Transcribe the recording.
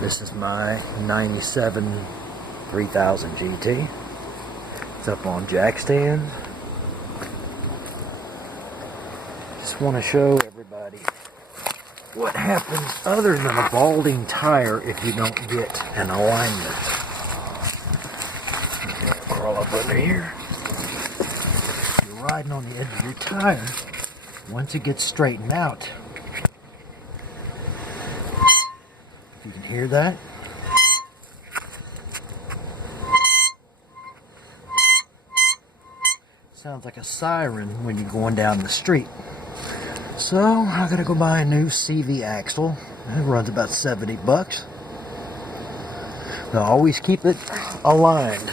This is my 97 3000 GT. It's up on jack stands. Just want to show everybody what happens other than a balding tire if you don't get an alignment. Crawl up under here. You're riding on the edge of your tire. Once it gets straightened out, if you can hear that, sounds like a siren when you're going down the street. So I gotta go buy a new CV axle. It runs about $70. Now always keep it aligned.